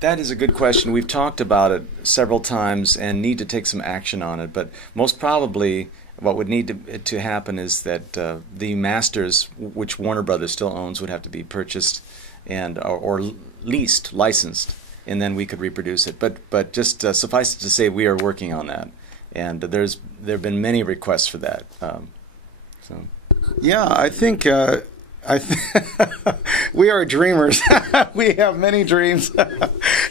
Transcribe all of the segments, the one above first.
That is a good question. We've talked about it several times and need to take some action on it. But most probably, what would need to happen is that the masters, which Warner Brothers still owns, would have to be purchased and or leased, licensed, and then we could reproduce it. But just suffice it to say, we are working on that, and there have been many requests for that. So. Yeah, I think. We are dreamers. We have many dreams,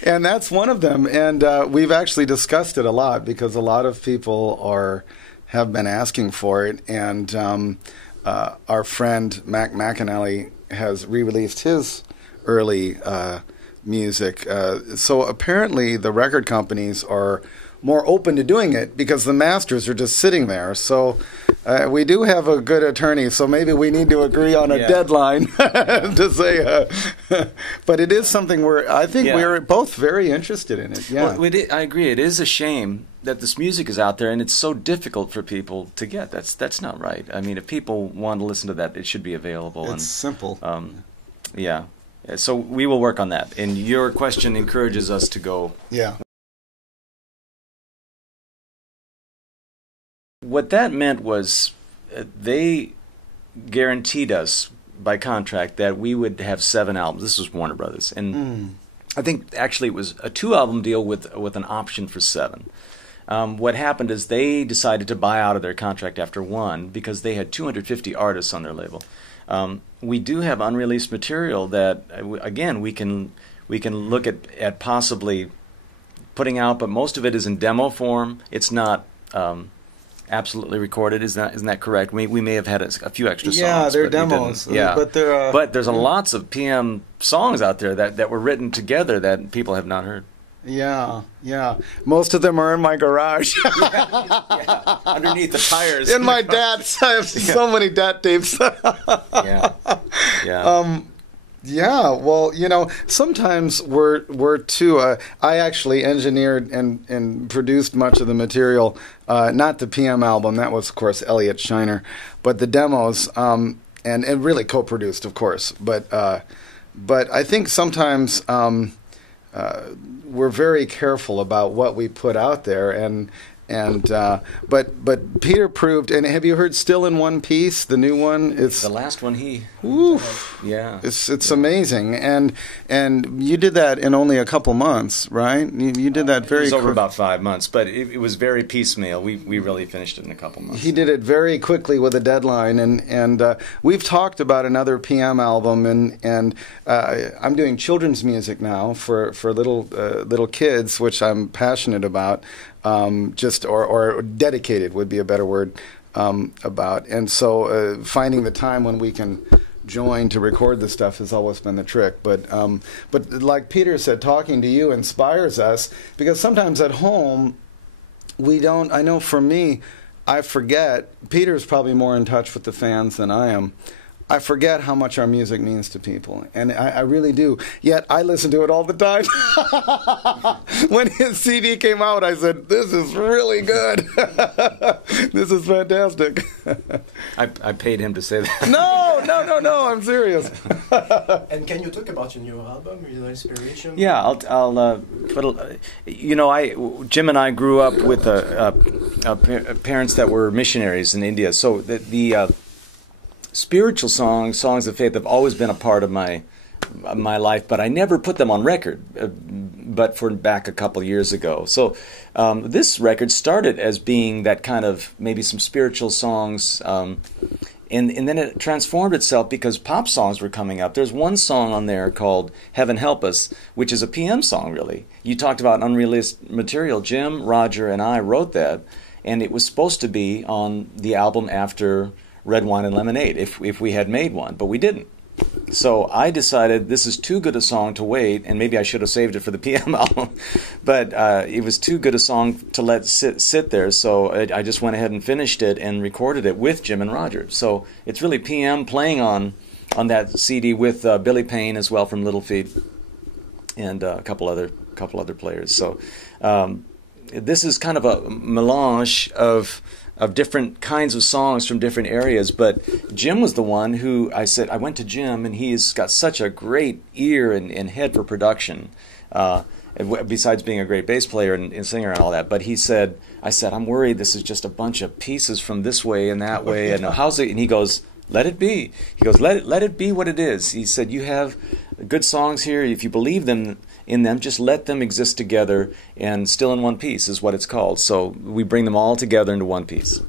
and that's one of them. And we've actually discussed it a lot because a lot of people have been asking for it. And our friend Mac McAnally has re-released his early music. So apparently, the record companies are more open to doing it because the masters are just sitting there. So we do have a good attorney, so maybe we need to agree on a deadline to say. But it is something where I think we're both very interested in it. Yeah, well, I agree. It is a shame that this music is out there and it's so difficult for people to get. That's not right. I mean, if people want to listen to that, it should be available. It's simple. Yeah. So we will work on that. And your question encourages us to go. Yeah. What that meant was they guaranteed us by contract that we would have 7 albums. This was Warner Brothers. And I think actually it was a 2-album deal with an option for 7. What happened is they decided to buy out of their contract after 1 because they had 250 artists on their label. We do have unreleased material that, again, we can look at possibly putting out, but most of it is in demo form. It's not absolutely recorded. Isn't that correct? We may have had a few extra songs. Yeah, they're demos. Yeah, but they're but there's lots of PM songs out there that were written together that people have not heard. Yeah. Most of them are in my garage. Yeah. Underneath the tires. In my dad's. I have so many dad tapes. Yeah. Yeah, well, sometimes we're too. I actually engineered and produced much of the material, not the PM album. That was, of course, Elliot Shiner, but the demos, and really co-produced, of course. But I think sometimes we're very careful about what we put out there, but Peter proved. And have you heard "Still in One Piece"? The new one. It's the last one. Yeah. It's amazing, and you did that in only a couple months, right? You did that very. It was over about 5 months, but it was very piecemeal. We really finished it in a couple months. He did it very quickly with a deadline, and we've talked about another PM album, and I'm doing children's music now for little kids, which I'm passionate about. Or dedicated would be a better word about. And so finding the time when we can join to record the stuff has always been the trick. But like Peter said, talking to you inspires us because sometimes at home we don't. I know for me, I forget. Peter's probably more in touch with the fans than I am. I forget how much our music means to people, and I really do. Yet I listen to it all the time. When his CD came out, I said, "This is really good. This is fantastic." I paid him to say that. No, I'm serious. And can you talk about your new album, your inspiration? Yeah, I'll Jim and I grew up with parents that were missionaries in India, so the spiritual songs of faith have always been a part of my life, but I never put them on record, but for back a couple years ago. So this record started as being that kind of maybe some spiritual songs, and then it transformed itself because pop songs were coming up. There's one song on there called Heaven Help Us, which is a PM song, really. You talked about unreleased material. Jim, Roger, and I wrote that, and it was supposed to be on the album after Red Wine and Lemonade, if we had made one, but we didn't. So I decided this is too good a song to wait, and maybe I should have saved it for the PM album, but it was too good a song to let sit there, so I just went ahead and finished it and recorded it with Jim and Roger. So it's really PM playing on that CD with Billy Payne as well from Little Feat and a couple other players. So this is kind of a melange of different kinds of songs from different areas. But Jim was the one who I went to Jim, and he's got such a great ear and head for production. Besides being a great bass player and singer and all that, but I said, I'm worried this is just a bunch of pieces from this way and that way, and how's it? And he goes, let it be. He goes, let it be what it is. He said, you have good songs here. If you believe in them, just let them exist together and still in one piece is what it's called. So we bring them all together into one piece.